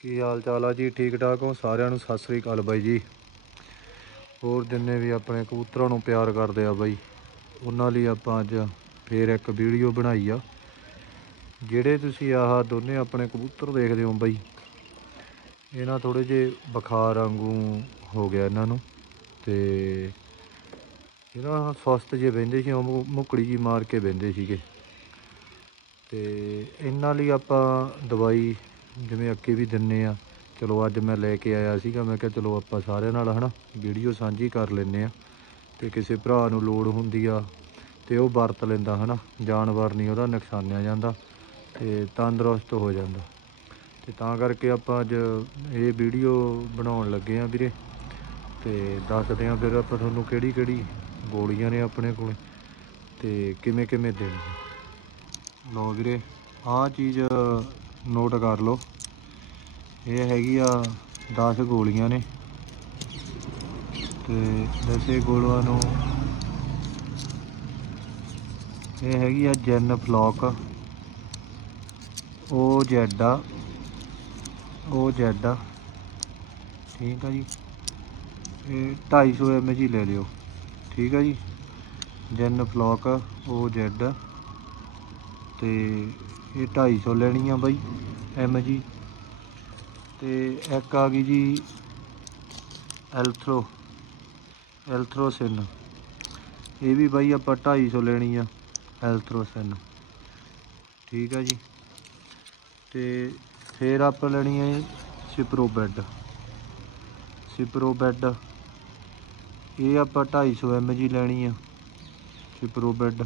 ਕੀ ਹਾਲ ਚਾਲ ਆ ਜੀ? ਠੀਕ ਠਾਕ ਹੋ? ਸਾਰਿਆਂ ਨੂੰ ਸਤਿ ਸ੍ਰੀ ਅਕਾਲ ਬਾਈ ਜੀ। ਹੋਰ ਜਿੰਨੇ ਵੀ ਆਪਣੇ ਕਬੂਤਰਾਂ ਨੂੰ ਪਿਆਰ ਕਰਦੇ ਆ ਬਾਈ, ਉਹਨਾਂ ਲਈ ਆਪਾਂ ਅੱਜ ਫੇਰ ਇੱਕ ਵੀਡੀਓ ਬਣਾਈ ਆ, ਜਿਹੜੇ ਤੁਸੀਂ ਆਹ ਦੋਨੇ ਆਪਣੇ ਕਬੂਤਰ ਦੇਖਦੇ ਹੋ ਬਾਈ, ਇਹਨਾਂ ਥੋੜੇ ਜੇ ਬੁਖਾਰ ਵਾਂਗੂ ਹੋ ਗਿਆ ਇਹਨਾਂ ਨੂੰ ਤੇ ਇਹਨਾਂ ਸਵਸਥ ਜੇ ਬਹਿੰਦੇ ਸੀ, ਉਹ ਮੁ- ਮੁੱਕੜੀ ਜੀ ਮਾਰ ਕੇ ਬਹਿੰਦੇ ਸੀਗੇ ਤੇ ਇਹਨਾਂ ਲਈ ਆਪਾਂ ਦਵਾਈ ਜਿਵੇਂ ਅੱਗੇ ਵੀ ਦਿੰਨੇ ਆ। ਚਲੋ ਅੱਜ ਮੈਂ ਲੈ ਕੇ ਆਇਆ ਸੀਗਾ, ਮੈਂ ਕਿਹਾ ਚਲੋ ਆਪਾਂ ਸਾਰਿਆਂ ਨਾਲ ਹਨਾ ਵੀਡੀਓ ਸਾਂਝੀ ਕਰ ਲੈਨੇ ਆ। ਤੇ ਕਿਸੇ ਭਰਾ ਨੂੰ ਲੋੜ ਹੁੰਦੀ ਆ ਤੇ ਉਹ ਵਰਤ ਲੈਂਦਾ ਹਨਾ, ਜਾਨਵਰ ਨਹੀਂ ਉਹਦਾ, ਨੁਕਸਾਨਿਆ ਜਾਂਦਾ ਤੇ ਤੰਦਰੁਸਤ ਹੋ ਜਾਂਦਾ। ਤੇ ਤਾਂ ਕਰਕੇ ਆਪਾਂ ਅੱਜ ਇਹ ਵੀਡੀਓ ਬਣਾਉਣ ਲੱਗੇ ਆ ਵੀਰੇ। ਤੇ ਦੱਸਦੇ ਆ ਫਿਰ ਆਪਾਂ ਤੁਹਾਨੂੰ ਕਿਹੜੀ ਕਿਹੜੀ ਗੋਲੀਆਂ ਨੇ ਆਪਣੇ ਕੋਲ ਤੇ ਕਿਵੇਂ ਕਿਵੇਂ ਦੇਣੀਆਂ। ਲੋ ਵੀਰੇ, ਆਹ ਚੀਜ਼ ਨੋਟ ਕਰ ਲਓ। ਇਹ ਹੈਗੀ ਆ 10 ਗੋਲੀਆਂ ਨੇ। ਤੇ ਦਸੇ ਗੋਲੀਆਂ ਨੂੰ ਇਹ ਹੈਗੀ ਆ ਜੈਨ ਫਲੌਕ। ਉਹ ਜੈਡ ਆ। ਉਹ ਜੈਡ ਆ। ਠੀਕ ਆ ਜੀ। ਇਹ 250 mg ਲੈ ਲਿਓ। ਠੀਕ ਆ ਜੀ। ਜੈਨ ਫਲੌਕ ਉਹ ਜੈਡ। ਤੇ ਇਹ 250 ਲੈਣੀ ਆ ਬਾਈ mg ਤੇ ਇੱਕ ਆ ਗਈ ਜੀ ਐਲਥਰੋ ਐਲਥਰੋਸਿਨ ਇਹ ਵੀ ਬਾਈ ਆਪਾਂ 250 ਲੈਣੀ ਆ ਐਲਥਰੋਸਿਨ ਠੀਕ ਆ ਜੀ। ਤੇ ਫੇਰ ਆਪਾਂ ਲੈਣੀ ਹੈ ਸਿਪਰੋ ਬੈਡ। ਸਿਪਰੋ ਬੈਡ, ਇਹ ਆਪਾਂ 250 ਜੀ ਲੈਣੀ ਆ, ਸਿਪਰੋ ਬੈਡ।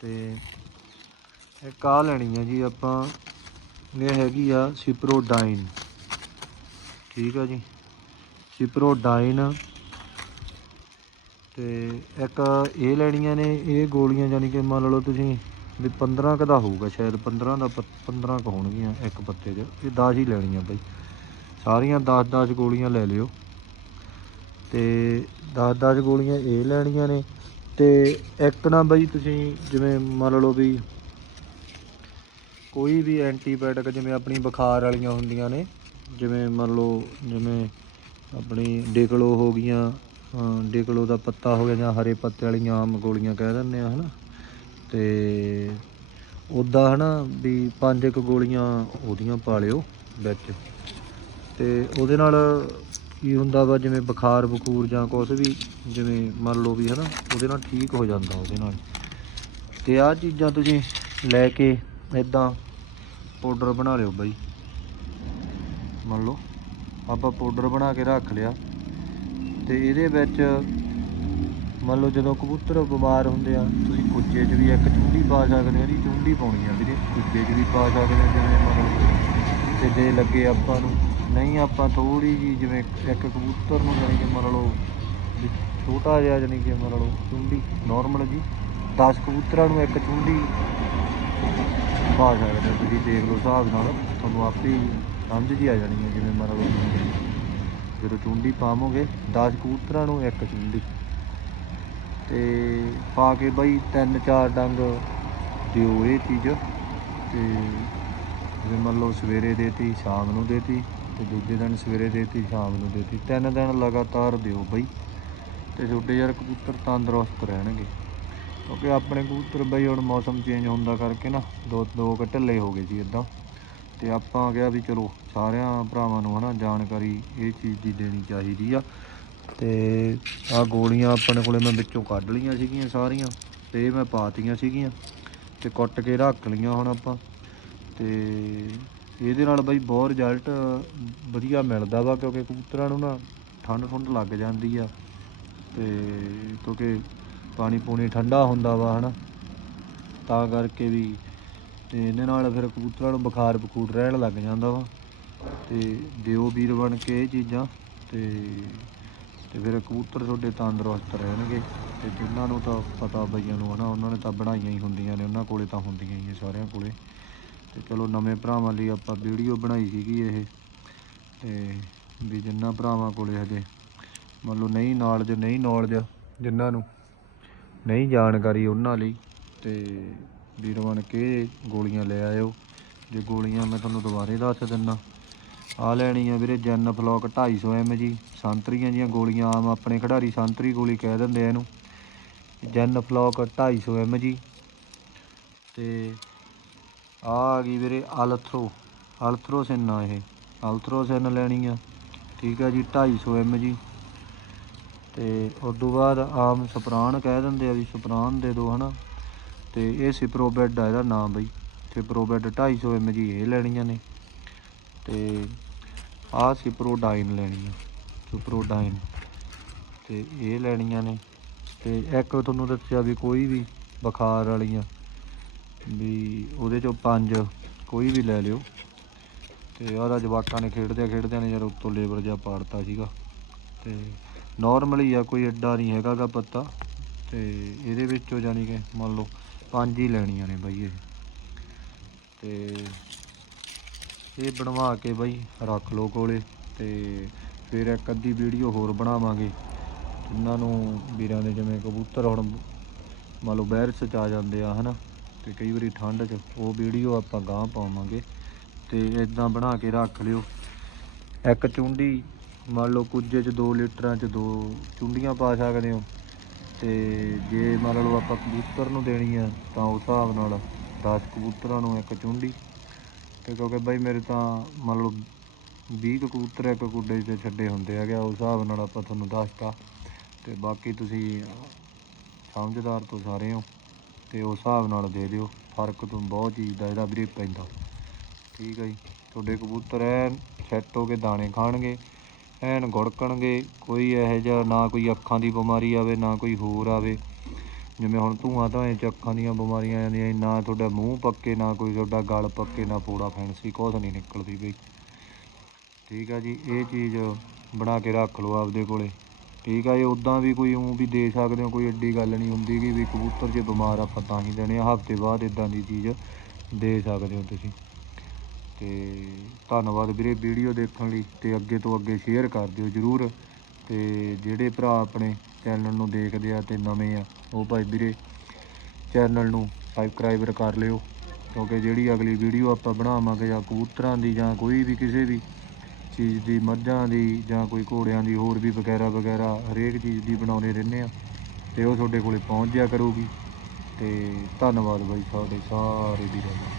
ਤੇ ਇੱਕ ਆ ਲੈਣੀ ਆ ਜੀ ਆਪਾਂ, ਇਹ ਹੈਗੀ ਆ ਸਿਪਰੋਡਾਈਨ ਠੀਕ ਆ ਜੀ? ਸਿਪਰੋਡਾਈਨ ਤੇ ਇੱਕ ਇਹ ਲੈਣੀਆਂ ਨੇ, ਇਹ ਗੋਲੀਆਂ ਯਾਨੀ ਕਿ ਮੰਨ ਲਓ ਤੁਸੀਂ ਵੀ 15 ਕ ਦਾ ਹੋਊਗਾ ਸ਼ਾਇਦ 15 ਦਾ 15 ਕ ਹੋਣਗੀਆਂ ਇੱਕ ਪੱਤੇ 'ਚ। ਇਹ 10 ਹੀ ਲੈਣੀਆਂ ਬਈ। ਸਾਰੀਆਂ 10-10 ਗੋਲੀਆਂ ਲੈ ਲਿਓ। ਤੇ 10-10 ਗੋਲੀਆਂ ਇਹ ਲੈਣੀਆਂ ਨੇ। ਤੇ ਇੱਕ ਨਾ ਬਈ ਤੁਸੀਂ ਜਿਵੇਂ ਮੰਨ ਲਓ ਵੀ ਕੋਈ ਵੀ ਐਂਟੀਬਾਇਓਟਿਕ ਜਿਵੇਂ ਆਪਣੀ ਬੁਖਾਰ ਵਾਲੀਆਂ ਹੁੰਦੀਆਂ ਨੇ, ਜਿਵੇਂ ਮੰਨ ਲਓ ਜਿਵੇਂ ਆਪਣੀ ਡੇਕਲੋ ਹੋ ਗਈਆਂ ਡੇਕਲੋ ਦਾ ਪੱਤਾ ਹੋ ਗਿਆ ਜਾਂ ਹਰੇ ਪੱਤੇ ਵਾਲੀਆਂ ਆਮ ਗੋਲੀਆਂ ਕਹਿ ਦਿੰਦੇ ਆ, ਹਨਾ? ਤੇ ਉੱਦਾਂ ਹਨਾ, ਵੀ ਪੰਜ ਇੱਕ ਗੋਲੀਆਂ ਉਹਦੀਆਂ ਪਾ ਲਿਓ ਵਿੱਚ। ਤੇ ਉਹਦੇ ਨਾਲ ਕੀ ਹੁੰਦਾ ਵਾ, ਜਿਵੇਂ ਬੁਖਾਰ, ਬਖੂਰ ਜਾਂ ਕੁਝ ਵੀ, ਜਿਵੇਂ ਮੰਨ ਲਓ ਵੀ ਹਨਾ, ਉਹਦੇ ਨਾਲ ਠੀਕ ਹੋ ਜਾਂਦਾ ਉਹਦੇ ਨਾਲ। ਤੇ ਆਹ ਚੀਜ਼ਾਂ ਤੁਸੀਂ ਲੈ ਕੇ ਇਦਾਂ ਪਾਊਡਰ ਬਣਾ ਲਿਓ ਬਾਈ। ਮੰਨ ਲਓ, ਆਪਾਂ ਪਾਊਡਰ ਬਣਾ ਕੇ ਰੱਖ ਲਿਆ। ਤੇ ਇਹਦੇ ਵਿੱਚ ਮੰਨ ਲਓ ਜਦੋਂ ਕਬੂਤਰ ਬਿਮਾਰ ਹੁੰਦੇ ਆ, ਤੁਸੀਂ ਕੁੱਜੇ 'ਚ ਵੀ ਇੱਕ ਚੁੰਡੀ ਪਾ ਸਕਦੇ ਆ ਇਹਦੀ ਚੁੰਡੀ ਪਾਉਣੀ ਆ ਵੀਰੇ, ਕੁੱਜੇ 'ਚ ਵੀ ਪਾ ਸਕਦੇ ਆ, ਜਿਵੇਂ ਮੰਨ ਲਓ ਤੇ ਜੇ ਲੱਗੇ ਆਪਾਂ ਨੂੰ, ਨਹੀਂ ਆਪਾਂ ਥੋੜੀ ਜੀ ਜਿਵੇਂ ਇੱਕ ਕਬੂਤਰ ਨੂੰ ਜਾਣੀ ਕਿ ਮੰਨ ਲਓ ਛੋਟਾ ਜਿਹਾ ਜਾਣੀ ਕਿ ਮੰਨ ਲਓ ਚੁੰਡੀ ਨਾਰਮਲ ਜੀ 10 ਕਬੂਤਰਾਂ ਨੂੰ ਇੱਕ ਚੁੰਡੀ ਪਾ ਸਕਦੇ ਹੋ ਤੁਸੀਂ, ਦੇਖ ਲਓ ਹਿਸਾਬ ਨਾਲ, ਤੁਹਾਨੂੰ ਆਪੇ ਹੀ ਸਮਝ ਜੀ ਆ ਜਾਣੀ ਹੈ ਜਿਵੇਂ ਮੰਨ ਲਓ ਜਦੋਂ ਚੁੰਡੀ ਪਾਵੋਗੇ 10 ਕਬੂਤਰਾਂ ਨੂੰ ਇੱਕ ਚੁੰਡੀ ਤੇ ਪਾ ਕੇ ਬਈ ਤਿੰਨ ਚਾਰ ਡੰਗ ਦਿਓ ਇਹ ਚੀਜ਼ ਤੇ ਜਿਵੇਂ ਮੰਨ ਲਓ ਸਵੇਰੇ ਦੇਤੀ, ਸ਼ਾਮ ਨੂੰ ਦੇਤੀ ਤੇ ਦੂਜੇ ਦਿਨ ਸਵੇਰੇ ਦੇਤੀ, ਸ਼ਾਮ ਨੂੰ ਦੇਤੀ। ਤਿੰਨ ਦਿਨ ਲਗਾਤਾਰ ਦਿਓ ਬਈ। ਤੇ ਛੋਟੇ ਯਾਰ ਕਬੂਤਰ ਤੰਦਰੁਸਤ ਰਹਿਣਗੇ। ਕਿਉਂਕਿ ਆਪਣੇ ਕਬੂਤਰ ਬਈ ਹੁਣ ਮੌਸਮ ਚੇਂਜ ਹੁੰਦਾ ਕਰਕੇ ਨਾ ਦੋ ਦੋ ਕੁ ਢਿੱਲੇ ਹੋ ਗਏ ਸੀ ਇਦਾਂ। ਤੇ ਆਪਾਂ ਕਿਹਾ ਵੀ ਚਲੋ ਸਾਰਿਆਂ ਭਰਾਵਾਂ ਨੂੰ ਹਨਾ ਜਾਣਕਾਰੀ ਇਹ ਚੀਜ਼ ਦੀ ਦੇਣੀ ਚਾਹੀਦੀ ਆ। ਤੇ ਆ ਗੋਲੀਆਂ ਆਪਣੇ ਕੋਲੇ ਮੈਂ ਵਿੱਚੋਂ ਕੱਢ ਲਈਆਂ ਸੀਗੀਆਂ ਸਾਰੀਆਂ। ਤੇ ਇਹ ਮੈਂ ਪਾਤੀਆਂ ਸੀਗੀਆਂ। ਤੇ ਕੁੱਟ ਕੇ ਰੱਖ ਲਈਆਂ ਹੁਣ ਆਪਾਂ। ਤੇ ਇਹਦੇ ਨਾਲ ਬਈ ਬਹੁਤ ਰਿਜ਼ਲਟ ਵਧੀਆ ਮਿਲਦਾ ਵਾ ਕਿਉਂਕਿ ਕਬੂਤਰਾਂ ਨੂੰ ਨਾ ਠੰਡ ਠੰਡ ਲੱਗ ਜਾਂਦੀ ਆ ਤੇ ਕਿਉਂਕਿ ਪਾਣੀ ਪੂਣੀ ਠੰਡਾ ਹੁੰਦਾ ਵਾ, ਹਨਾ? ਤਾਂ ਕਰਕੇ ਵੀ ਤੇ ਇਹਦੇ ਨਾਲ ਫਿਰ ਕਬੂਤਰਾਂ ਨੂੰ ਬੁਖਾਰ ਬਖੂਰ ਰਹਿਣ ਲੱਗ ਜਾਂਦਾ ਵਾ ਤੇ ਦਿਓ ਵੀਰ ਬਣ ਕੇ ਇਹ ਚੀਜ਼ਾਂ ਤੇ ਤੇ ਫਿਰ ਕਬੂਤਰ ਤੁਹਾਡੇ ਤੰਦਰੁਸਤ ਰਹਿਣਗੇ ਤੇ ਜਿਨ੍ਹਾਂ ਨੂੰ ਤਾਂ ਪਤਾ ਬਈਆਂ ਨੂੰ, ਹਨਾ? ਉਹਨਾਂ ਨੇ ਤਾਂ ਬਣਾਈਆਂ ਹੀ ਹੁੰਦੀਆਂ ਨੇ, ਉਹਨਾਂ ਕੋਲੇ ਤਾਂ ਹੁੰਦੀਆਂ ਹੀ ਸਾਰਿਆਂ ਕੋਲੇ। ਤੇ ਚਲੋ ਨਵੇਂ ਭਰਾਵਾਂ ਲਈ ਆਪਾਂ ਵੀਡੀਓ ਬਣਾਈ ਸੀਗੀ ਇਹ। ਤੇ ਵੀ ਜਿੰਨਾ ਭਰਾਵਾਂ ਕੋਲੇ ਹਜੇ, ਮੰਨ ਲਓ ਨਹੀਂ ਨੌਲੇਜ ਨਹੀਂ ਨੌਲੇਜ ਜਿਨ੍ਹਾਂ ਨੂੰ, ਨਹੀਂ ਜਾਣਕਾਰੀ ਉਹਨਾਂ ਲਈ, ਤੇ ਵੀਰ ਬਣ ਕੇ ਗੋਲੀਆਂ ਲੈ ਆਇਓ। ਜੇ ਗੋਲੀਆਂ ਮੈਂ ਤੁਹਾਨੂੰ ਦੁਬਾਰੇ ਦੱਸ ਦਿੰਨਾ। ਆ ਲੈਣੀ ਆ ਵੀਰੇ ਜੈਨ ਫਲੋਕ 250 mg ਸੰਤਰੀਆਂ ਜੀਆਂ ਗੋਲੀਆਂ, ਆਮ ਆਪਣੇ ਖਿਡਾਰੀ ਸੰਤਰੀ ਗੋਲੀ ਕਹਿ ਦਿੰਦੇ ਆ ਇਹਨੂੰ। ਜੈਨ ਫਲੋਕ 250 mg ਤੇ ਆ ਆ ਗਈ ਵੀਰੇ ਅਲਥਰੋ। ਅਲਥਰੋਸਿਨ ਆ ਇਹ। ਅਲਥਰੋਸਿਨ ਲੈਣੀ ਆ। ਠੀਕ ਆ ਜੀ 250 mg ਤੇ ਉਸ ਤੋਂ ਬਾਅਦ ਆਮ ਸਪਰਾਨ ਕਹਿ ਦਿੰਦੇ ਆ ਵੀ ਸਪਰਾਨ ਦੇ ਦਿਓ ਹਨਾ। ਤੇ ਇਹ ਸਿਪਰੋਬੈਡ ਆ, ਇਹਦਾ ਨਾਮ ਬਈ। ਸਿਪਰੋਬੈਡ 250 mg ਇਹ ਲੈਣੀਆਂ ਨੇ। ਤੇ ਆਹ ਸਿਪਰੋਡਾਈਨ ਲੈਣੀ ਆ, ਸੁਪਰੋਡਾਈਨ। ਤੇ ਇਹ ਲੈਣੀਆਂ ਨੇ। ਤੇ ਇੱਕ ਤੁਹਾਨੂੰ ਦੱਸਿਆ ਵੀ ਕੋਈ ਵੀ ਬੁਖਾਰ ਵਾਲੀਆਂ ਵੀ ਉਹਦੇ ਚੋਂ ਪੰਜ ਕੋਈ ਵੀ ਲੈ ਲਿਓ। ਤੇ ਉਹਦਾ ਜਵਾਕਾਂ ਨੇ ਖੇਡਦਿਆਂ ਖੇਡਦਿਆਂ ਨੇ ਯਾਰ ਉੱਤੋਂ ਲੇਬਰ ਜਿਹਾ ਪਾੜਤਾ ਸੀਗਾ। ਤੇ ਨਾਰਮਲੀ ਆ, ਕੋਈ ਐਡਾ ਨਹੀਂ ਹੈਗਾ ਗਾ ਪੱਤਾ। ਤੇ ਇਹਦੇ ਵਿੱਚੋਂ ਜਾਨੀ ਕਿ ਮੰਨ ਲਓ ਪੰਜ ਹੀ ਲੈਣੀਆਂ ਨੇ ਬਾਈ ਇਹ। ਤੇ ਇਹ ਬਣਵਾ ਕੇ ਬਾਈ ਰੱਖ ਲਓ ਕੋਲੇ ਤੇ ਫਿਰ ਇੱਕ ਅੱਧੀ ਵੀਡੀਓ ਹੋਰ ਬਣਾਵਾਂਗੇ। ਜਿਨ੍ਹਾਂ ਨੂੰ ਵੀਰਾਂ ਦੇ ਜਿਵੇਂ ਕਬੂਤਰ ਹੁਣ ਮੰਨ ਲਓ ਬੈਰਸ ਚ ਆ ਜਾਂਦੇ ਆ, ਹਨਾ? ਤੇ ਕਈ ਵਾਰੀ ਠੰਡ 'ਚ ਉਹ ਵੀਡੀਓ ਆਪਾਂ ਗਾਂ ਪਾਵਾਂਗੇ ਤੇ ਇਦਾਂ ਬਣਾ ਕੇ ਰੱਖ ਲਿਓ। ਇੱਕ ਚੁੰਡੀ, ਮੰਨ ਲਓ ਕੁੱਜੇ 'ਚ 2 ਲੀਟਰਾਂ 'ਚ ਦੋ ਚੁੰਡੀਆਂ ਪਾ ਸਕਦੇ ਹੋ ਤੇ ਜੇ ਮੰਨ ਲਓ ਆਪਾਂ ਕਬੂਤਰ ਨੂੰ ਦੇਣੀ ਆ ਤਾਂ ਉਸ ਹਿਸਾਬ ਨਾਲ 10 ਕਬੂਤਰਾਂ ਨੂੰ ਇੱਕ ਚੁੰਡੀ। ਤੇ ਕਿਉਂਕਿ ਬਾਈ ਮੇਰੇ ਤਾਂ ਮੰਨ ਲਓ 20 ਕਬੂਤਰ ਇੱਕ ਕੁੱਡੇ 'ਚ ਛੱਡੇ ਹੁੰਦੇ ਹੈਗੇ ਉਸ ਹਿਸਾਬ ਨਾਲ ਆਪਾਂ ਤੁਹਾਨੂੰ ਦੱਸਤਾ। ਤੇ ਬਾਕੀ ਤੁਸੀਂ ਸਮਝਦਾਰ ਤੋਂ ਸਾਰੇ ਹੋ। ਤੇ ਉਸ ਹਿਸਾਬ ਨਾਲ ਦੇ ਦਿਓ। ਫ਼ਰਕ ਤੋਂ ਬਹੁਤ ਚੀਜ਼ ਦਾ, ਇਹਦਾ ਵੀਰੇ ਪੈਂਦਾ। ਠੀਕ ਹੈ ਜੀ। ਤੁਹਾਡੇ ਕਬੂਤਰ ਐਨ ਸੈੱਟ ਹੋ ਕੇ ਦਾਣੇ ਖਾਣਗੇ, ਐਨ ਗੁੜਕਣਗੇ। ਕੋਈ ਇਹੋ ਜਿਹਾ ਨਾ ਕੋਈ ਅੱਖਾਂ ਦੀ ਬਿਮਾਰੀ ਆਵੇ, ਨਾ ਕੋਈ ਹੋਰ ਆਵੇ। ਜਿਵੇਂ ਹੁਣ ਧੂਆਂ ਧਾਏ ਚ ਅੱਖਾਂ ਦੀਆਂ ਬਿਮਾਰੀਆਂ ਆਉਂਦੀਆਂ ਨਾ ਤੁਹਾਡਾ ਮੂੰਹ ਪੱਕੇ, ਨਾ ਕੋਈ ਤੁਹਾਡਾ ਗਲ ਪੱਕੇ, ਨਾ ਫੋੜਾ ਫੈਂਸੀ ਕੁਛ ਨਹੀਂ ਨਿਕਲਦੀ ਬਈ। ਠੀਕ ਆ ਜੀ। ਇਹ ਚੀਜ਼ ਬਣਾ ਕੇ ਰੱਖ ਲਓ ਆਪਦੇ ਕੋਲੇ। ਠੀਕ ਆ ਜੀ ਉਦਾਂ ਵੀ ਕੋਈ ਉਂ ਵੀ ਦੇ ਸਕਦੇ ਹੋ, ਕੋਈ ਐਡੀ ਗੱਲ ਨਹੀਂ ਹੁੰਦੀ ਕਿ ਵੀ ਕਬੂਤਰ ਜੇ ਬਿਮਾਰ ਆਪਾਂ ਤਾਂ ਹੀ ਦੇਣੇ ਆ, ਹਫ਼ਤੇ ਬਾਅਦ ਇਦਾਂ ਦੀ ਚੀਜ਼ ਦੇ ਸਕਦੇ ਹੋ ਤੁਸੀਂ। ਤੇ ਧੰਨਵਾਦ ਵੀਰੇ ਵੀਡੀਓ ਦੇਖਣ ਲਈ ਤੇ ਅੱਗੇ ਤੋਂ ਅੱਗੇ ਸ਼ੇਅਰ ਕਰ ਦਿਓ ਜਰੂਰ। ਤੇ ਜਿਹੜੇ ਭਰਾ ਆਪਣੇ ਚੈਨਲ ਨੂੰ ਦੇਖਦੇ ਆ ਤੇ ਨਵੇਂ ਆ, ਉਹ ਭਾਈ ਵੀਰੇ ਚੈਨਲ ਨੂੰ ਸਬਸਕ੍ਰਾਈਬਰ ਕਰ ਲਿਓ। ਕਿਉਂਕਿ ਜਿਹੜੀ ਅਗਲੀ ਵੀਡੀਓ ਆਪਾਂ ਬਣਾਵਾਂਗੇ ਜਾਂ ਕਬੂਤਰਾਂ ਦੀ ਜਾਂ ਕੋਈ ਵੀ ਕਿਸੇ ਵੀ ਚੀਜ਼ ਦੀ, ਮੱਝਾਂ ਦੀ ਜਾਂ ਕੋਈ ਘੋੜਿਆਂ ਦੀ, ਹੋਰ ਵੀ ਵਗੈਰਾ ਵਗੈਰਾ ਹਰੇਕ ਚੀਜ਼ ਦੀ ਬਣਾਉਂਦੇ ਰਹਿੰਦੇ ਆ ਤੇ ਉਹ ਤੁਹਾਡੇ ਕੋਲੇ ਪਹੁੰਚ ਜਾ ਕਰੂਗੀ ਤੇ ਧੰਨਵਾਦ ਬਾਈ, ਸਾਡੇ ਸਾਰੇ ਵੀਰਾਂ ਦਾ।